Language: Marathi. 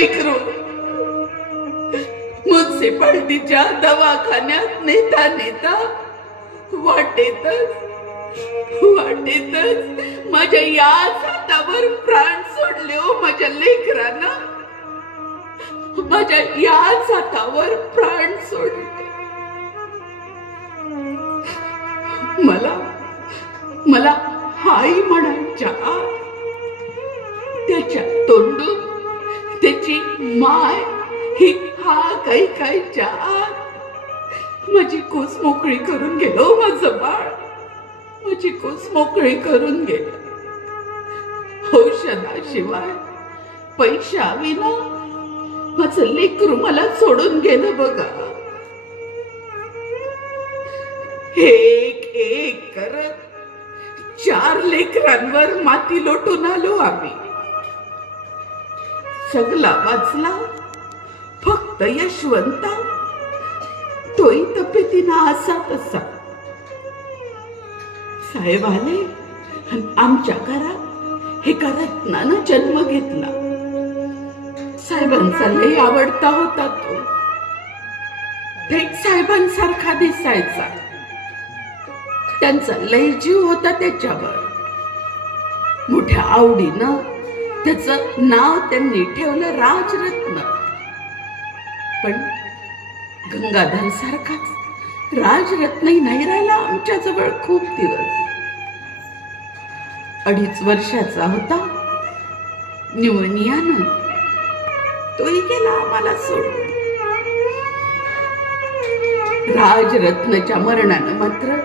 लेकरू म्युन्सिपाल्टीच्या दवाखान्यात नेता नेता वाटेतच माझ्या याच हातावर प्राण सोडले हो माझ्या लेकरानं. माझ्या याच हातावर प्राण सोडले. मला हाई म्हणायच्या त्याच्या तोंडून त्याची माय ही हा कायच्या माझी कूस मोकळी करून गेलो. माझं बाळ माझी कूस मोकळी करून गेलं. औषधाशिवाय पैशाविना माझं लेकरू मला सोडून गेलं बघा. एक एक करत 4 लेकरांवर माती लोटून आलो आम्ही. सगळा वाचला फक्त यशवंता. तोही तब्येतीनं असा तसा. साहेब आले आणि आमच्या घरात एका रत्नानं जन्म घेतला. साहेबांचा लय आवडता होता तो. थेट साहेबांसारखा दिसायचा. त्यांचा लय जीव होता त्याच्यावर. मोठ्या आवडीनं त्याचं नाव त्यांनी ठेवलं राजरत्न. पण गंगाधर सारखाच राजरत्नही नाही राहिला आमच्या जवळ खूप दिवस. 2.5 वर्षाचा होता. न्यूमोनियानं तोही गेला आम्हाला सोडून. राजरत्नच्या मरणानं मात्र